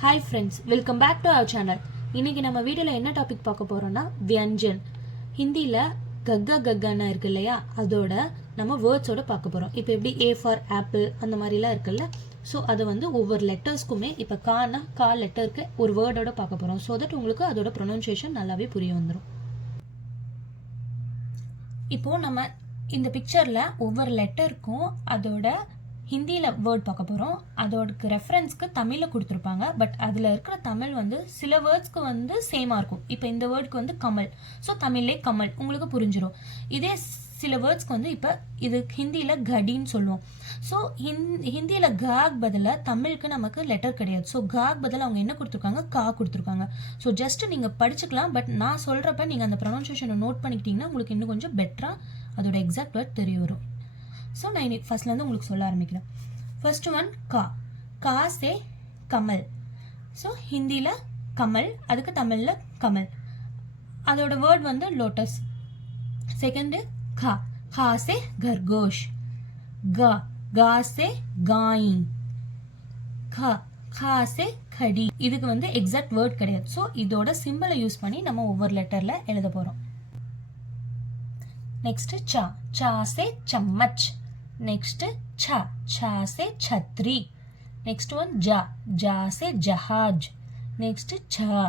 Hi friends, welcome back to our channel. இன்னைக்கு நம்ம வீடியோல என்ன டாபிக் பார்க்க போறோம்னா வியஞ்சன். ஹிந்தில கக்கா கக்கானா இருக்கு இல்லையா, அதோட நம்ம வேர்ட்ஸோட பார்க்க போறோம். இப்போ எப்படி A for apple அந்த மாதிரிலாம் இருக்குல்ல, ஸோ அதை வந்து ஒவ்வொரு லெட்டர்ஸ்க்குமே இப்போ கானா கா லெட்டருக்கு ஒரு வேர்டோட பார்க்க போறோம். ஸோ தட் உங்களுக்கு அதோட ப்ரொனன்சியேஷன் நல்லாவே புரிய வந்துடும். இப்போ நம்ம இந்த பிக்சர்ல ஒவ்வொரு லெட்டருக்கும் அதோட ஹிந்தியில் வேர்ட் பார்க்க போகிறோம். அதோட ரெஃபரன்ஸ்க்கு தமிழில் கொடுத்துருப்பாங்க. பட் அதில் இருக்கிற தமிழ் வந்து சில வேர்ட்ஸ்க்கு வந்து சேமாக இருக்கும். இப்போ இந்த வேர்டுக்கு வந்து கமல், ஸோ தமிழ்லே கமல் உங்களுக்கு புரிஞ்சிடும். இதே சில வேர்ட்ஸ்க்கு வந்து இப்போ இது ஹிந்தியில் கடின்னு சொல்லுவோம். ஸோ ஹிந்தியில் காக் பதிலாக தமிழுக்கு நமக்கு லெட்டர் கிடையாது. ஸோ காக் பதில் அவங்க என்ன கொடுத்துருக்காங்க, கா கொடுத்துருக்காங்க. ஸோ ஜஸ்ட் நீங்கள் படிச்சுக்கலாம். பட் நான் சொல்கிறப்ப நீங்கள் அந்த ப்ரொனன்சியேஷனை நோட் பண்ணிக்கிட்டீங்கன்னா உங்களுக்கு இன்னும் கொஞ்சம் பெட்டராக அதோட எக்ஸாக்ட் வேர்ட் தெரிய வரும். ஸோ நான் இன்னைக்கு ஃபர்ஸ்ட்லேருந்து உங்களுக்கு சொல்ல ஆரம்பிக்கிறேன். ஃபர்ஸ்ட் ஒன் கா. கா சே கமல். ஸோ ஹிந்தியில் கமல், அதுக்கு தமிழில் கமல். அதோட வேர்ட் வந்து லோட்டஸ். செகண்டு கா. கா சே கர்கோஷ். கா. கா சே காயின். கா. கா சே கடி. இதுக்கு வந்து எக்ஸாக்ட் வேர்ட் கிடையாது. ஸோ இதோட சிம்பிளை யூஸ் பண்ணி நம்ம ஒவ்வொரு லெட்டரில் எழுத போகிறோம். नेक्स्ट चा. चा से चम्मच. नेक्स्ट छा. छा से छतरी. नेक्स्ट वन जा. जा से जहाज. नेक्स्ट झा.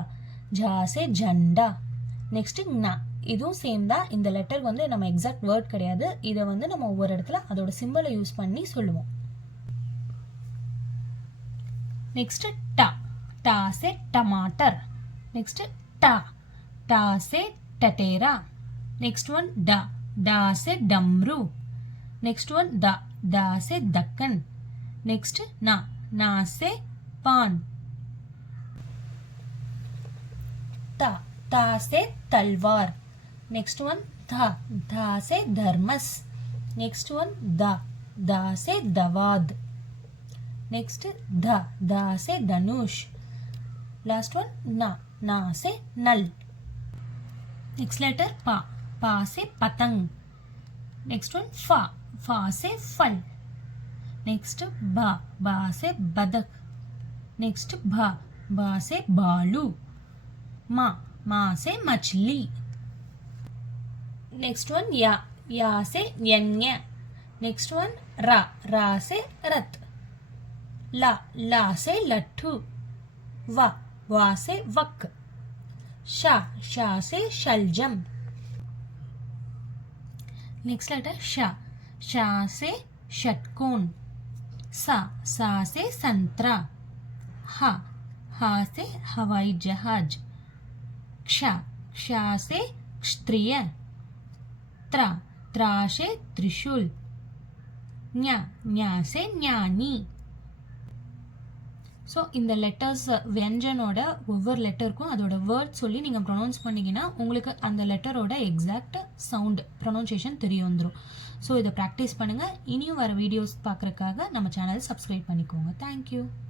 झा से झंडा. नेक्स्ट ना. இதுவும் சேம் தான். இந்த லெட்டர் வந்து நம்ம எக்ஸாக்ட் வேர்ட் கிடையாது. இதை வந்து நம்ம ஒவ்வொரு இடத்துல அதோட சிம்பிளை யூஸ் பண்ணி சொல்லுவோம். नेक्स्ट टा. टा से टमाटर. नेक्स्ट टा. टा से टटेरा. नेक्स्ट वन डा. डा से डमरू. नेक्स्ट वन दा. दा से दक्कन. नेक्स्ट ना. ना से पान. ता. ता से तलवार. नेक्स्ट वन था. था से धर्मस. नेक्स्ट वन दा. दा से दवाद. नेक्स्ट धा. धा से धनुष. लास्ट वन ना. ना से नल. नेक्स्ट लेटर पा. पा से पतंग. नेक्स्ट वन फा. फा से फल. नेक्स्ट बा. बा से बदक. नेक्स्ट भा. भा से भालू. मा. मा से मछली. नेक्स्ट वन या. या से यन्य. नेक्स्ट वन रा. रा से रथ. ला. ला से लट्ठू. वा. वा से वक. शा. शा से शलजम. नेक्स्ट लेटर शा. शा से षटकोण. सा. सा से संतरा. हा. हा से हवाई जहाज.क्षा.क्षा से क्षत्रिय. त्रा. त्रा से त्रिशूल. न्या. न्या से ज्ञानी. ஸோ இந்த லெட்டர்ஸ் வியஞ்சனோட ஒவ்வொரு லெட்டருக்கும் அதோட வேர்ட் சொல்லி நீங்கள் ப்ரொனவுன்ஸ் பண்ணிங்கன்னா உங்களுக்கு அந்த லெட்டரோட எக்ஸாக்ட் சவுண்ட் ப்ரொனவுன்சியேஷன் தெரிய வந்துடும். ஸோ இதை ப்ராக்டிஸ் பண்ணுங்கள். இனியும் வர வீடியோஸ் பார்க்குறதுக்காக நம்ம சேனல் சப்ஸ்கிரைப் பண்ணிக்கோங்க. தேங்க்யூ.